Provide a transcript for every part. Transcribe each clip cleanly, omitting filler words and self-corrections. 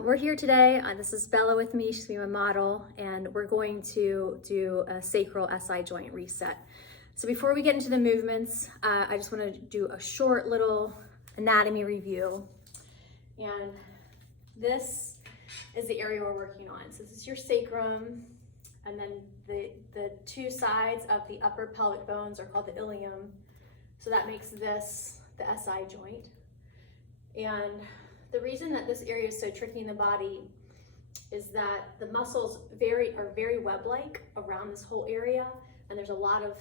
We're here today. This is Bella with me. She's gonna be my model, and we're going to do a sacral SI joint reset. So before we get into the movements, I just want to do a short little anatomy review. And this is the area we're working on. So this is your sacrum, and then the two sides of the upper pelvic bones are called the ilium. So that makes this the SI joint. And the reason that this area is so tricky in the body is that the muscles are very web-like around this whole area, and there's a lot of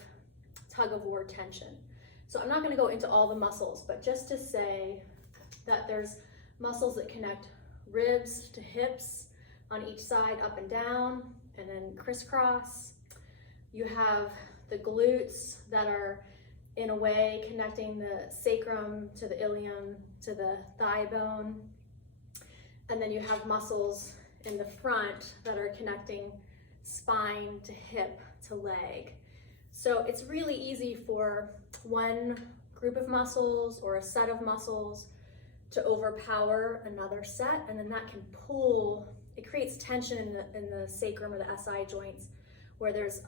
tug-of-war tension. So I'm not going to go into all the muscles, but just to say that there's muscles that connect ribs to hips on each side, up and down, and then crisscross. You have the glutes that are in a way connecting the sacrum to the ilium to the thigh bone. And then you have muscles in the front that are connecting spine to hip to leg. So it's really easy for one group of muscles or a set of muscles to overpower another set, and then that can pull, it creates tension in the sacrum or the SI joints where there's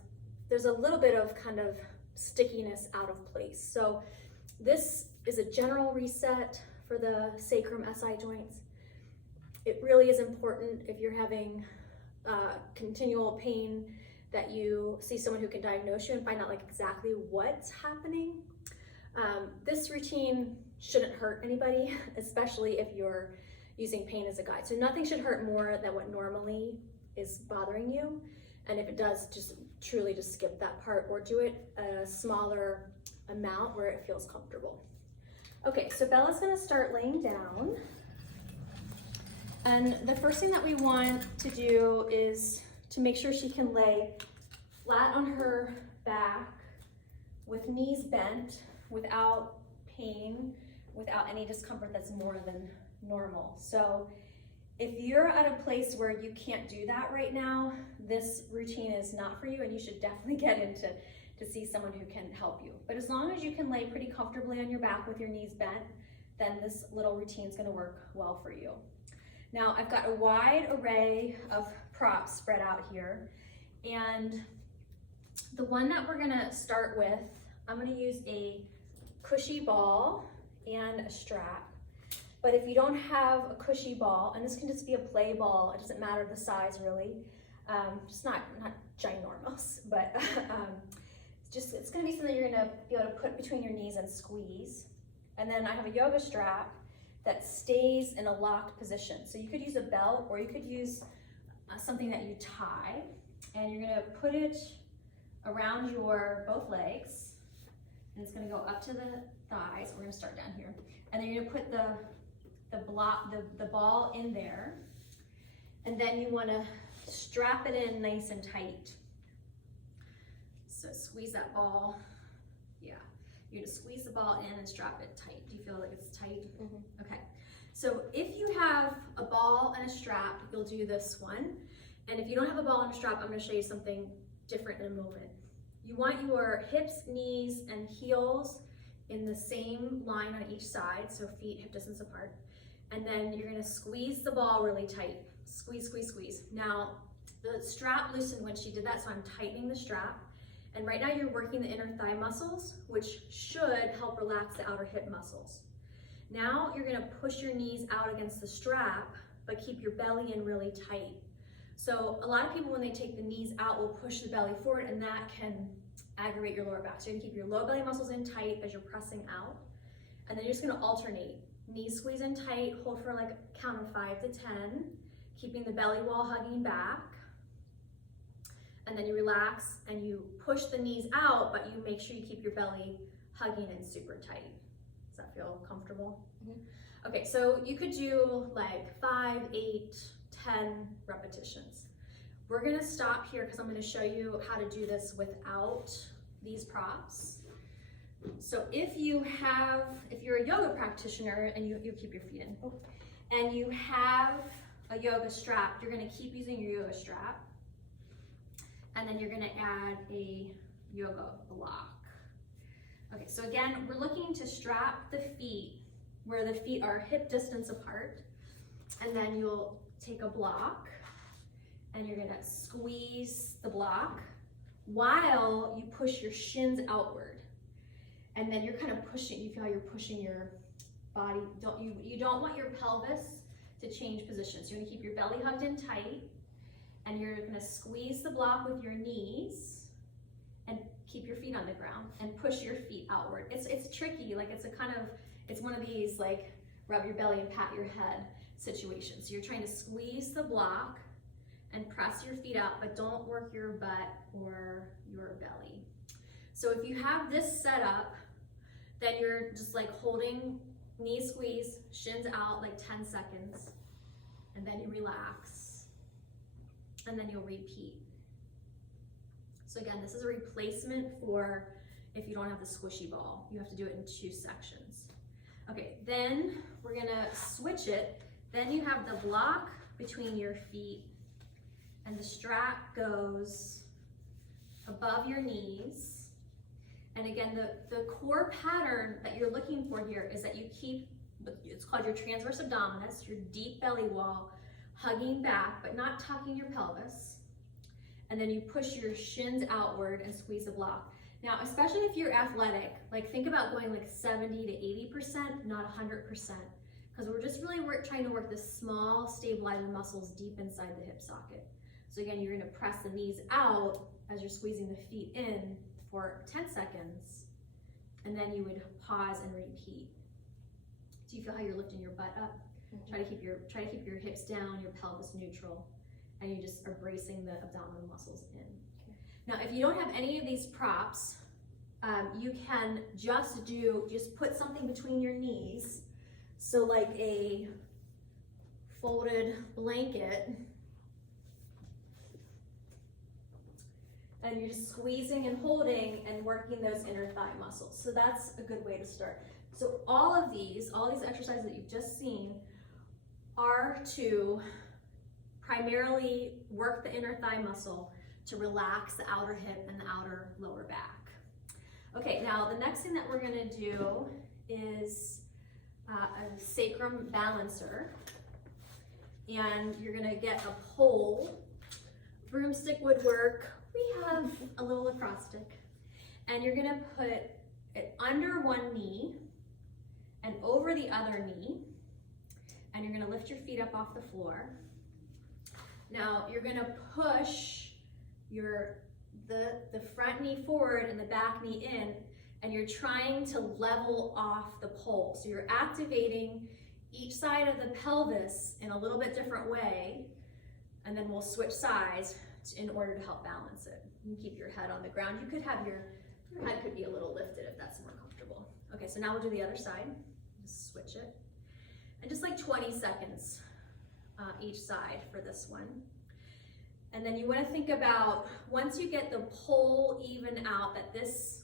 a little bit of kind of stickiness out of place. So this is a general reset for the sacrum SI joints. It really is important if you're having continual pain that you see someone who can diagnose you and find out like exactly what's happening. This routine shouldn't hurt anybody, especially if you're using pain as a guide. So nothing should hurt more than what normally is bothering you. And if it does, just truly just skip that part or do it a smaller amount where it feels comfortable. Okay, so Bella's gonna start laying down. And the first thing that we want to do is to make sure she can lay flat on her back with knees bent, without pain, without any discomfort that's more than normal. So if you're at a place where you can't do that right now, this routine is not for you, and you should definitely get in to see someone who can help you. But as long as you can lay pretty comfortably on your back with your knees bent, then this little routine is going to work well for you. Now I've got a wide array of props spread out here, and the one that we're going to start with, I'm going to use a cushy ball and a strap. But if you don't have a cushy ball, and this can just be a play ball, it doesn't matter the size really, just not ginormous, but it's gonna be something you're gonna be able to put between your knees and squeeze. And then I have a yoga strap that stays in a locked position. So you could use a belt, or you could use something that you tie, and you're gonna put it around your both legs, and it's gonna go up to the thighs. We're gonna start down here. And then you're gonna put the ball in there, and then you want to strap it in nice and tight. So squeeze that ball. Yeah, you're gonna squeeze the ball in and strap it tight. Do you feel like it's tight? Mm-hmm. Okay. So if you have a ball and a strap, you'll do this one. And if you don't have a ball and a strap, I'm gonna show you something different in a moment. You want your hips, knees, and heels in the same line on each side, so feet hip distance apart. And then you're gonna squeeze the ball really tight. Squeeze, squeeze, squeeze. Now, the strap loosened when she did that, so I'm tightening the strap. And right now you're working the inner thigh muscles, which should help relax the outer hip muscles. Now you're gonna push your knees out against the strap, but keep your belly in really tight. So a lot of people, when they take the knees out, will push the belly forward, and that can aggravate your lower back. So you're gonna keep your low belly muscles in tight as you're pressing out. And then you're just gonna alternate. Knees squeeze in tight, hold for like count of 5 to 10, keeping the belly wall hugging back. And then you relax and you push the knees out, but you make sure you keep your belly hugging in super tight. Does that feel comfortable? Mm-hmm. Okay, so you could do like 5, 8, 10 repetitions. We're gonna stop here because I'm gonna show you how to do this without these props. So if you're a yoga practitioner and you keep your feet in, and you have a yoga strap, you're gonna keep using your yoga strap, and then you're gonna add a yoga block. Okay, so again, we're looking to strap the feet where the feet are hip distance apart, And then you'll take a block and you're gonna squeeze the block while you push your shins outward. And then you're kind of pushing, you feel how you're pushing your body. You don't want your pelvis to change positions. You're gonna keep your belly hugged in tight, and you're gonna squeeze the block with your knees and keep your feet on the ground and push your feet outward. It's tricky, like it's one of these like rub your belly and pat your head situations. So you're trying to squeeze the block and press your feet out, but don't work your butt or your belly. So if you have this set up, then you're just like holding knee squeeze, shins out like 10 seconds, and then you relax, and then you'll repeat. So again, this is a replacement for if you don't have the squishy ball. You have to do it in 2 sections. Okay, then we're gonna switch it. Then you have the block between your feet, and the strap goes above your knees. And again, the core pattern that you're looking for here is that you keep, it's called your transverse abdominis, your deep belly wall, hugging back, but not tucking your pelvis. And then you push your shins outward and squeeze the block. Now, especially if you're athletic, like think about going like 70 to 80%, not 100%, because we're just really trying to work the small stabilizer muscles deep inside the hip socket. So again, you're gonna press the knees out as you're squeezing the feet in for 10 seconds, and then you would pause and repeat. Do you feel how you're lifting your butt up? Mm-hmm. Try to keep your hips down, your pelvis neutral, and you just are bracing the abdominal muscles in. Okay. Now, if you don't have any of these props, you can just put something between your knees. So like a folded blanket, and you're just squeezing and holding and working those inner thigh muscles. So that's a good way to start. So all these exercises that you've just seen are to primarily work the inner thigh muscle to relax the outer hip and the outer lower back. Okay, now the next thing that we're gonna do is a sacrum balancer. And you're gonna get a pole, broomstick would work. We have a little acrostic, and you're gonna put it under one knee and over the other knee, and you're gonna lift your feet up off the floor. Now you're gonna push the front knee forward and the back knee in, and you're trying to level off the pole. So you're activating each side of the pelvis in a little bit different way, and then we'll switch sides in order to help balance it. You can keep your head on the ground. You could have your head could be a little lifted if that's more comfortable. Okay, so now we'll do the other side. Just switch it. And just like 20 seconds each side for this one. And then you want to think about, once you get the pole even out, that this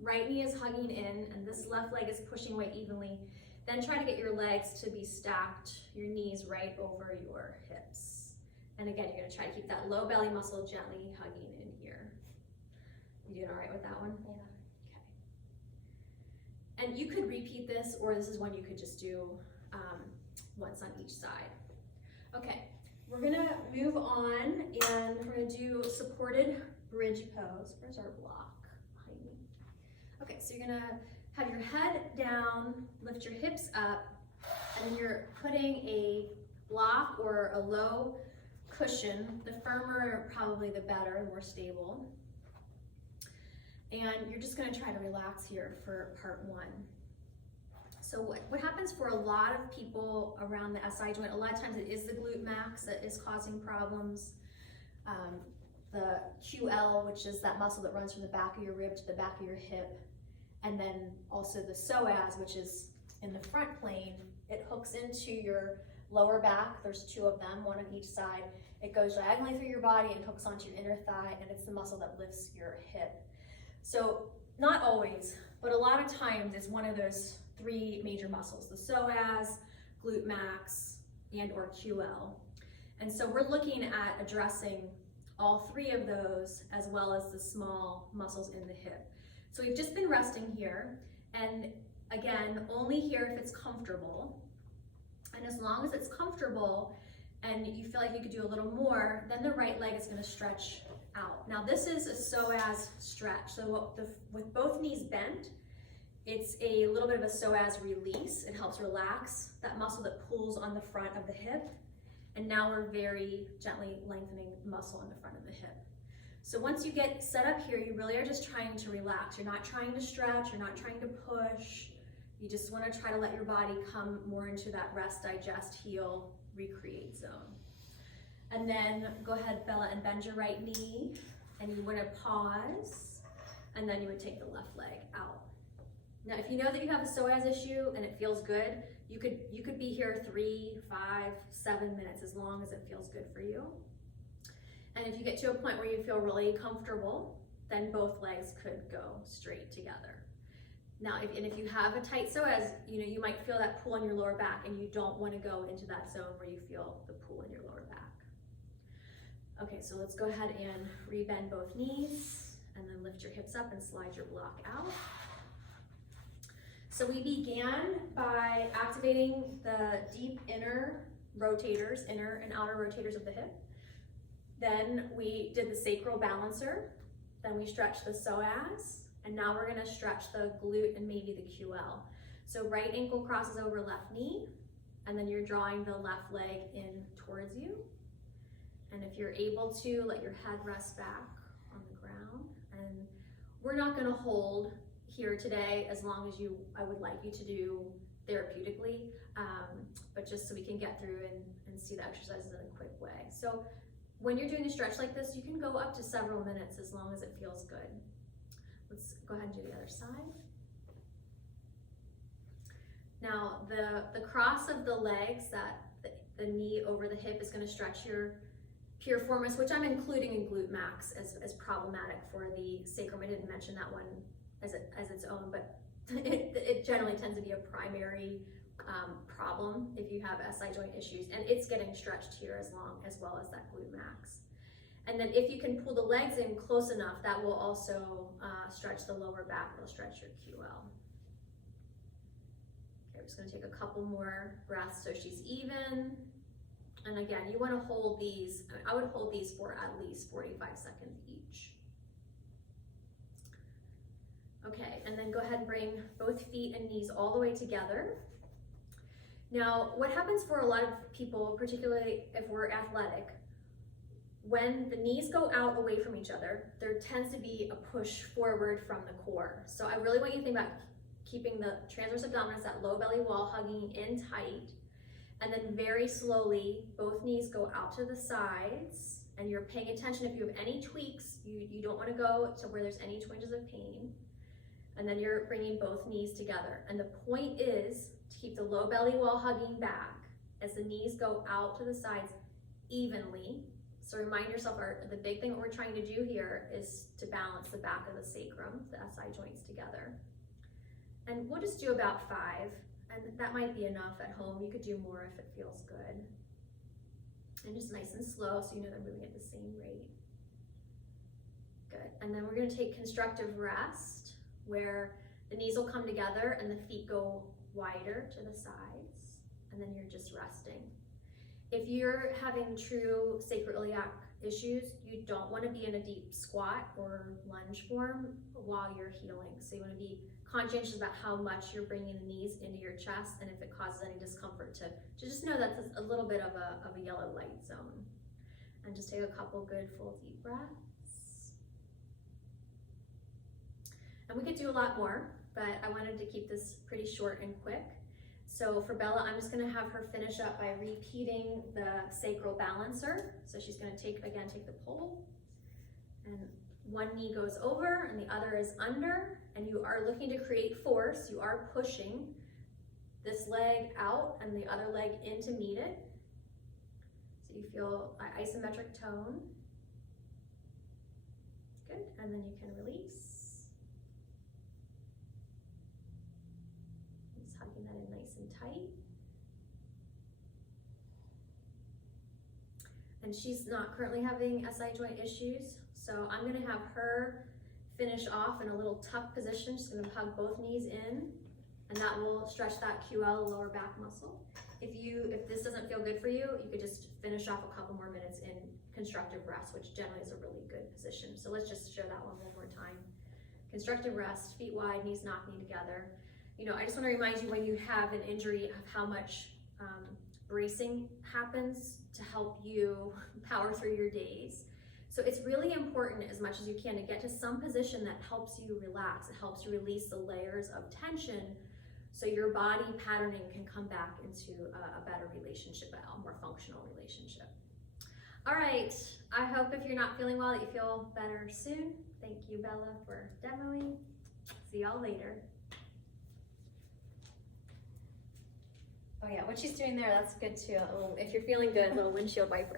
right knee is hugging in and this left leg is pushing away evenly, then try to get your legs to be stacked, your knees right over your hips. And again, you're gonna try to keep that low belly muscle gently hugging in here. You doing all right with that one? Yeah. Okay. And you could repeat this, or this is one you could just do once on each side. Okay, we're gonna move on, and we're gonna do supported bridge pose. Where's our block? Behind me. Okay, so you're gonna have your head down, lift your hips up, and then you're putting a block or a low cushion. The firmer, probably the better, the more stable. And you're just gonna try to relax here for part one. So what happens for a lot of people around the SI joint, a lot of times it is the glute max that is causing problems. The QL, which is that muscle that runs from the back of your rib to the back of your hip. And then also the psoas, which is in the front plane. It hooks into your lower back. There's 2 of them, one on each side. It goes diagonally through your body and hooks onto your inner thigh, and it's the muscle that lifts your hip. So not always, but a lot of times it's one of those 3 major muscles, the psoas, glute max, and or QL. And so we're looking at addressing all 3 of those, as well as the small muscles in the hip. So we've just been resting here, and again, only here if it's comfortable. And as long as it's comfortable and you feel like you could do a little more, then the right leg is going to stretch out. Now this is a psoas stretch. So with both knees bent, it's a little bit of a psoas release. It helps relax that muscle that pulls on the front of the hip. And now we're very gently lengthening muscle on the front of the hip. So once you get set up here, you really are just trying to relax. You're not trying to stretch, you're not trying to push. You just want to try to let your body come more into that rest, digest, heal, recreate zone. And then go ahead, Bella, and bend your right knee. And you want to pause, and then you would take the left leg out. Now, if you know that you have a psoas issue and it feels good, you could be here 3, 5, 7 minutes, as long as it feels good for you. And if you get to a point where you feel really comfortable, then both legs could go straight together. Now, if you have a tight psoas, you might feel that pull on your lower back, and you don't want to go into that zone where you feel the pull in your lower back. Okay, so let's go ahead and rebend both knees, and then lift your hips up and slide your block out. So we began by activating the deep inner rotators, inner and outer rotators of the hip. Then we did the sacral balancer. Then we stretched the psoas. And now we're gonna stretch the glute and maybe the QL. So right ankle crosses over left knee, and then you're drawing the left leg in towards you. And if you're able to, let your head rest back on the ground. And we're not gonna hold here today as long as I would like you to do therapeutically, but just so we can get through and see the exercises in a quick way. So when you're doing a stretch like this, you can go up to several minutes as long as it feels good. Let's go ahead and do the other side. Now, the cross of the legs, the knee over the hip, is going to stretch your piriformis, which I'm including in glute max as problematic for the sacrum. I didn't mention that one as its own, but it generally tends to be a primary problem if you have SI joint issues, and it's getting stretched here as well as that glute max. And then if you can pull the legs in close enough, that will also stretch the lower back. It'll stretch your QL. Okay, we're just gonna take a couple more breaths so she's even. And again, you wanna hold these, I would hold these for at least 45 seconds each. Okay, and then go ahead and bring both feet and knees all the way together. Now, what happens for a lot of people, particularly if we're athletic, when the knees go out away from each other, there tends to be a push forward from the core. So I really want you to think about keeping the transverse abdominis, that low belly wall, hugging in tight. And then very slowly, both knees go out to the sides, and you're paying attention if you have any tweaks. You don't want to go to where there's any twinges of pain. And then you're bringing both knees together. And the point is to keep the low belly wall hugging back as the knees go out to the sides evenly. So remind yourself, the big thing that we're trying to do here is to balance the back of the sacrum, the SI joints together. And we'll just do about 5, and that might be enough at home. You could do more if it feels good. And just nice and slow so you know they're moving at the same rate. Good, and then we're gonna take constructive rest, where the knees will come together and the feet go wider to the sides, and then you're just resting. If you're having true sacroiliac issues, you don't want to be in a deep squat or lunge form while you're healing. So you want to be conscientious about how much you're bringing the knees into your chest, and if it causes any discomfort, to just know that's a little bit of a yellow light zone. And just take a couple good full deep breaths. And we could do a lot more, but I wanted to keep this pretty short and quick. So for Bella, I'm just gonna have her finish up by repeating the sacral balancer. So she's gonna take the pole, and one knee goes over and the other is under, and you are looking to create force. You are pushing this leg out and the other leg in to meet it. So you feel isometric tone. Good, and then you can release. Hugging that in nice and tight. And she's not currently having SI joint issues, so I'm gonna have her finish off in a little tuck position. She's gonna hug both knees in, and that will stretch that QL, lower back muscle. if this doesn't feel good for you, you could just finish off a couple more minutes in constructive rest, which generally is a really good position. So let's just show that one more time. Constructive rest, feet wide, knees not knee together. I just want to remind you when you have an injury of how much bracing happens to help you power through your days. So it's really important as much as you can to get to some position that helps you relax. It helps you release the layers of tension so your body patterning can come back into a better relationship, a more functional relationship. All right, I hope if you're not feeling well that you feel better soon. Thank you, Bella, for demoing. See y'all later. Oh yeah, what she's doing there, that's good too. If you're feeling good, a little windshield wiper.